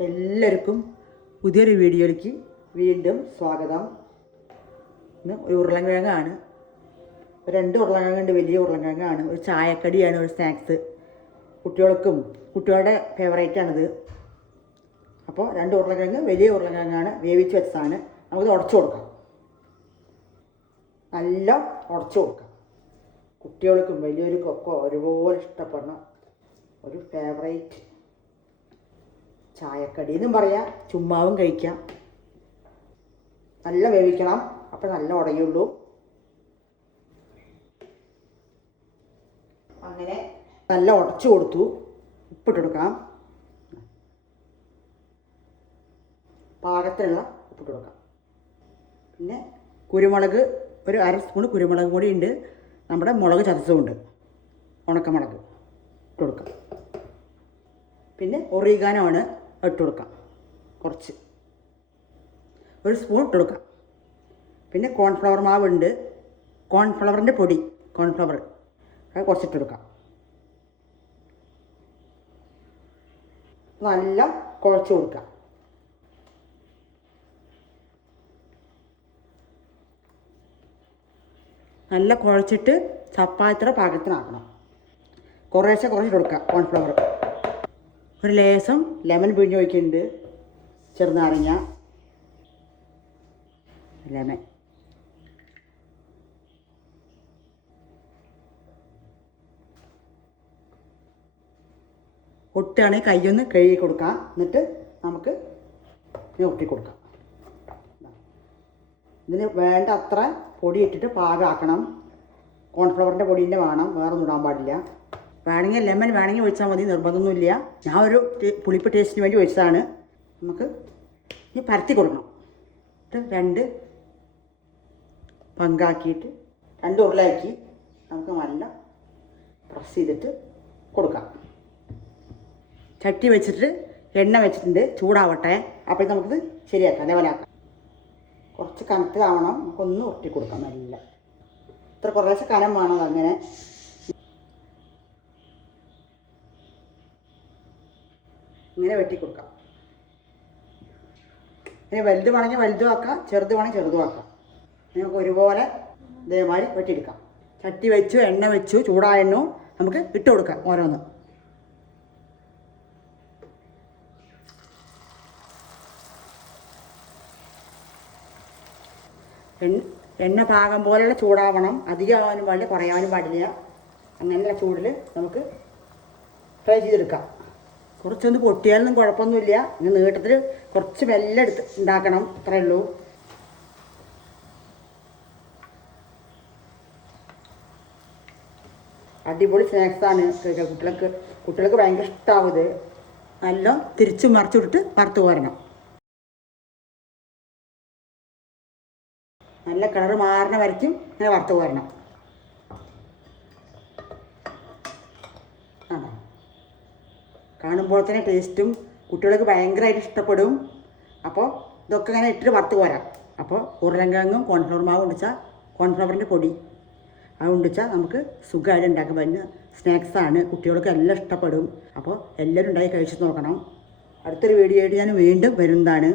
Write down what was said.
എല്ലാവർക്കും പുതിയൊരു വീഡിയോയിലേക്ക് വീണ്ടും സ്വാഗതം. ഇന്ന് ഒരു ഉരുളൻകിഴങ്ങാണ്. രണ്ട് ഉരുളൻകിഴങ്ങുണ്ട് വലിയ ഉരുളൻകിഴങ്ങാണ്. ഒരു ചായക്കടിയാണ് ഒരു സ്നാക്സ്. കുട്ടികൾക്കും കുട്ടികളുടെ ഫേവറേറ്റാണിത് അപ്പോൾ രണ്ട് ഉരുളൻകിഴങ്ങ് വലിയ ഉരുളൻകിഴങ്ങാണ്. വേവിച്ച് വെച്ചതാണ് നമുക്ക് ഉടച്ചു കൊടുക്കാം. നല്ല ഉടച്ചു കൊടുക്കാം. കുട്ടികൾക്കും വലിയവർക്കും ഒക്കെ ഒരുപോലെ ഇഷ്ടപ്പെടുന്ന ഒരു ഫേവറേറ്റ് ചായക്കടി എന്നും പറയാം ചുമ്മാവും കഴിക്കാം. നല്ല വേവിക്കണം അപ്പം നല്ല ഉടയുള്ളൂ. അങ്ങനെ നല്ല ഉടച്ചു കൊടുത്തു ഉപ്പിട്ടെടുക്കാം പാകത്തിലുള്ള ഉപ്പിട്ട് കൊടുക്കാം പിന്നെ കുരുമുളക് ഒരു അര സ്പൂൺ കുരുമുളക് കൂടി ഉണ്ട് നമ്മുടെ മുളക് ചതച്ചതുകൊണ്ട് ഉണക്കമുളക് ഇട്ട് കൊടുക്കാം പിന്നെ ഒറിഗാനോ ആണ്. ഇട്ട് കൊടുക്കാം. കുറച്ച്. ഒരു സ്പൂൺ ഇട്ട് കൊടുക്കാം. പിന്നെ കോൺഫ്ലവർ മാവുണ്ട്. കോൺഫ്ലവറിന്റെ പൊടി കോൺഫ്ലവർ അത് കുറച്ചിട്ട് കൊടുക്കാം. നല്ല കുഴച്ച് കൊടുക്കാം. നല്ല കുഴച്ചിട്ട് ചപ്പാത്തിയുടെ പാകത്തിനാക്കണം. കുറേശ്ശെ കുറച്ചിട്ട് കൊടുക്കുക കോൺഫ്ലവർ ഒരു ലേസം ലെമൺ പിഴിഞ്ഞ് ഒഴിക്കുന്നുണ്ട്. ചെറുനാരങ്ങ ലെമൺ. ഒട്ടുകയാണെങ്കിൽ കൈയൊന്ന് കഴുകി കൊടുക്കാം. എന്നിട്ട് നമുക്ക് ഒട്ടി കൊടുക്കാം. ഇതിന് വേണ്ട അത്ര പൊടി ഇട്ടിട്ട് പാകമാക്കണം. കോൺഫ്ലവറിന്റെ പൊടിന്റെ വേണം. വേറെ ഒന്നും ഇടാൻ പാടില്ല. വേണമെങ്കിൽ ലെമൺ വേണമെങ്കിൽ ഒഴിച്ചാൽ മതി നിർബന്ധമൊന്നുമില്ല. ഞാൻ ഒരു പുളിപ്പ് ടേസ്റ്റിന് വേണ്ടി ഒഴിച്ചതാണ്. നമുക്ക് ഇനി പരത്തി കൊടുക്കണം. രണ്ട് പങ്കാക്കിയിട്ട് രണ്ട് ഉരുളാക്കി നമുക്ക് നല്ല പ്രസ് ചെയ്തിട്ട് കൊടുക്കാം. ചട്ടി വെച്ചിട്ട് എണ്ണ വെച്ചിട്ടുണ്ട് ചൂടാവട്ടെ. അപ്പോൾ നമുക്കിത് ശരിയാക്കാം ലെവലാക്കാം. കുറച്ച് കനത്തിലാവണം. നമുക്കൊന്ന് ഒട്ടി കൊടുക്കാം നല്ല. ഇത്ര കുറേശ്ശെ കനം വേണം അങ്ങനെ ഇങ്ങനെ വെട്ടി കൊടുക്കാം ഇനി വലുത് വേണമെങ്കിൽ വലുതും ആക്കാം ചെറുത് വേണമെങ്കിൽ ചെറുതും ആക്കാം. നമുക്ക് ഒരുപോലെ ഇതേമാതിരി വെട്ടിയെടുക്കാം. ചട്ടി വെച്ചു എണ്ണ വെച്ചു ചൂടായ എണ്ണവും നമുക്ക് ഇട്ട് കൊടുക്കാം ഓരോന്ന്. എണ്ണ പാകം പോലെയുള്ള ചൂടാവണം. അധികമാവാനും പാടില്ല കുറയാനും പാടില്ല. അങ്ങനെയുള്ള ചൂടിൽ നമുക്ക് ഫ്രൈ ചെയ്തെടുക്കാം. കുറച്ചൊന്ന് പൊട്ടിയാലൊന്നും കുഴപ്പമൊന്നുമില്ല. ഇങ്ങനെ നീട്ടത്തിൽ കുറച്ച് വെല്ലം എടുത്ത് ഉണ്ടാക്കണം. അത്രേ ഉള്ളൂ. അടിപൊളി സ്നാക്സാണ് കുട്ടികൾക്ക് കുട്ടികൾക്ക് ഭയങ്കര ഇഷ്ടമാവും ഇത്. നല്ല തിരിച്ചു മറിച്ചിട്ടിട്ട് വറുത്ത് പോരണം നല്ല കളർ മാറണ വരയ്ക്കും. ഇങ്ങനെ വറുത്ത് പോരണം കാണുമ്പോൾ തന്നെ ടേസ്റ്റും കുട്ടികൾക്ക് ഭയങ്കരമായിട്ട് ഇഷ്ടപ്പെടും. അപ്പോൾ ഇതൊക്കെ ഇങ്ങനെ ഇട്ടിട്ട് വറുത്ത് പോരാം അപ്പോൾ ഉരുളൻകിഴങ്ങും കോൺഫ്ലവർ മാവ് ഉണ്ടിച്ചാൽ കോൺഫ്ലവറിന്റെ പൊടി. അത് ഉണ്ടിച്ചാൽ നമുക്ക് സുഖമായിട്ട് ഉണ്ടാക്കാൻ പറ്റുന്ന സ്നാക്സാണ് കുട്ടികൾക്ക് എല്ലാം ഇഷ്ടപ്പെടും. അപ്പോൾ എല്ലാവരും ഉണ്ടാക്കി കഴിച്ചു നോക്കണം. അടുത്തൊരു വീഡിയോ ആയിട്ട് ഞാൻ വീണ്ടും വരുന്നതാണ്.